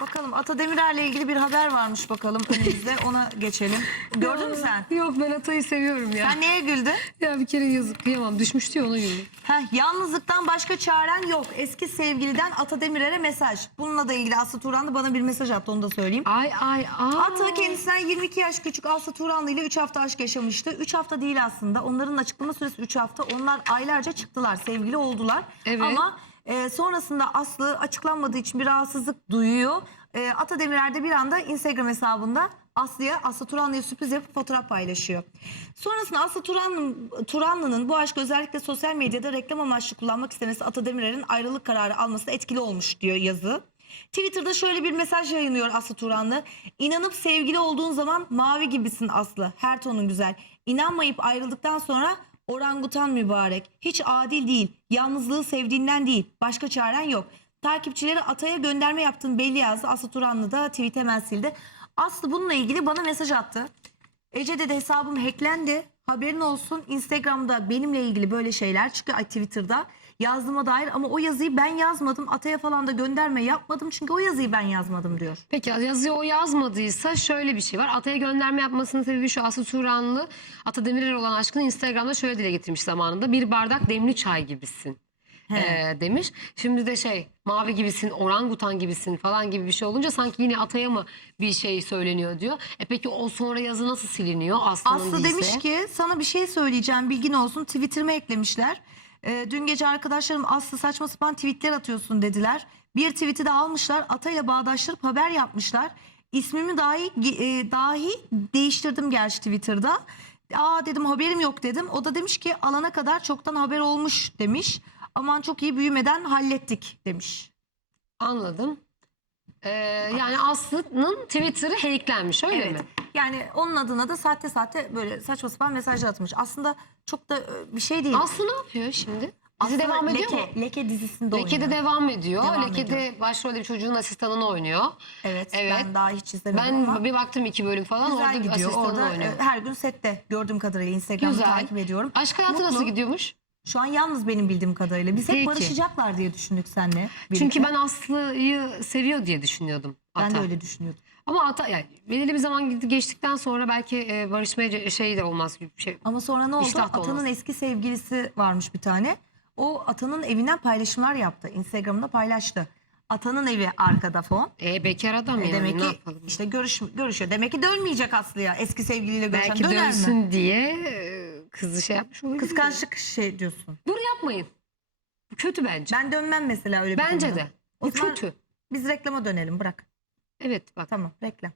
Bakalım Ata Demirer'le ilgili bir haber varmış bakalım önümüzde. Ona geçelim. Gördün mü sen? Yok ben Atay'ı seviyorum ya. Sen neye güldün? Ya bir kere yazık kıyamam. Düşmüştü ya ona güldüm. Heh, yalnızlıktan başka çaren yok. Eski sevgiliden Ata Demirer'e mesaj. Bununla da ilgili Aslı Turan da bana bir mesaj attı onu da söyleyeyim. Ay ay ay. Ata kendisinden 22 yaş küçük Aslı Turanlı ile 3 hafta aşk yaşamıştı. 3 hafta değil aslında. Onların açıklama süresi 3 hafta. Onlar aylarca çıktılar, sevgili oldular. Evet. Ama e, sonrasında Aslı açıklanmadığı için bir rahatsızlık duyuyor. E, Ata Demirer de bir anda Instagram hesabında Aslı'ya, Aslı Turanlı'ya sürpriz yapıp fotoğraf paylaşıyor. Sonrasında Aslı Turanlı, Turanlı'nın bu aşkı özellikle sosyal medyada reklam amaçlı kullanmak istemesi Ata Demirer'in ayrılık kararı almasına etkili olmuş diyor yazı. Twitter'da şöyle bir mesaj yayınlıyor Aslı Turanlı. İnanıp sevgili olduğun zaman mavi gibisin Aslı. Her tonun güzel. İnanmayıp ayrıldıktan sonra orangutan mübarek. Hiç adil değil. Yalnızlığı sevdiğinden değil. Başka çaren yok. Takipçileri Atay'a gönderme yaptığın belli yazdı. Aslı Turanlı da tweet hemen sildi. Aslı bununla ilgili bana mesaj attı. Ece dedi hesabım hacklendi. Haberin olsun Instagram'da benimle ilgili böyle şeyler çıkıyor ay Twitter'da yazdığıma dair ama o yazıyı ben yazmadım. Ataya falan da gönderme yapmadım çünkü o yazıyı ben yazmadım diyor. Peki yazıyı o yazmadıysa şöyle bir şey var. Atay'a gönderme yapmasının sebebi şu Aslı Turanlı Ata Demirer olan aşkını Instagram'da şöyle dile getirmiş zamanında. Bir bardak demli çay gibisin. Ee, demiş. Şimdi de şey mavi gibisin, orangutan gibisin falan gibi bir şey olunca sanki yine Atay'a mı bir şey söyleniyor diyor. E peki o sonra yazı nasıl siliniyor Aslı'nın Aslı değilse? demiş ki sana bir şey söyleyeceğim bilgin olsun Twitter'ıma eklemişler. Ee, dün gece arkadaşlarım Aslı saçma sapan tweetler atıyorsun dediler. Bir tweet'i de almışlar Atayla bağdaştırıp haber yapmışlar. İsmimi dahi e, dahi değiştirdim gerçi Twitter'da. Aa dedim haberim yok dedim. O da demiş ki alana kadar çoktan haber olmuş demiş. Aman çok iyi büyümeden hallettik demiş. Anladım. Ee, yani Aslı'nın Twitter'ı hacklenmiş öyle Evet. mi? Yani onun adına da sahte sahte böyle saçma sapan mesaj atmış. Aslında çok da e, bir şey değil. Aslı ne yapıyor şimdi? Dizi Aslında devam ediyor Leke, mu? Leke dizisinde oynuyor. Leke'de devam ediyor. Devam Leke'de başrolde bir çocuğun asistanını oynuyor. Evet, Evet. ben daha hiç izlemedim Ben ama bir baktım iki bölüm falan güzel orada gidiyor. asistanını Orada oynuyor. e, her gün sette gördüğüm kadarıyla Instagram'da Güzel. takip ediyorum. Aşk hayatı nasıl Mutlu. gidiyormuş? Şu an yalnız benim bildiğim kadarıyla. Biz Peki. hep barışacaklar diye düşündük seninle. birlikte. Çünkü ben Aslı'yı seviyor diye düşünüyordum. ben Ata. de öyle düşünüyordum. Ama Ata yani belirli bir zaman geçtikten sonra belki e, barışmaya şey de olmaz gibi bir şey. Ama sonra ne oldu? Atanın olmaz. eski sevgilisi varmış bir tane. O Atanın evinden paylaşımlar yaptı. Instagram'da paylaştı. Atanın evi arkada fon. E, bekar adam E yani demek ki işte görüş, görüşüyor. Demek ki dönmeyecek Aslı'ya. Eski sevgiliyle görüşen Belki döner mi? dönsün diye kızı şey yapmış olabilir. Kıskançlık şey diyorsun. Bunu yapmayın. Bu kötü bence. Ben dönmem mesela öyle bir Bence durumda. de. O zaman kötü. Biz reklama dönelim bırak. Evet bak. Tamam reklam.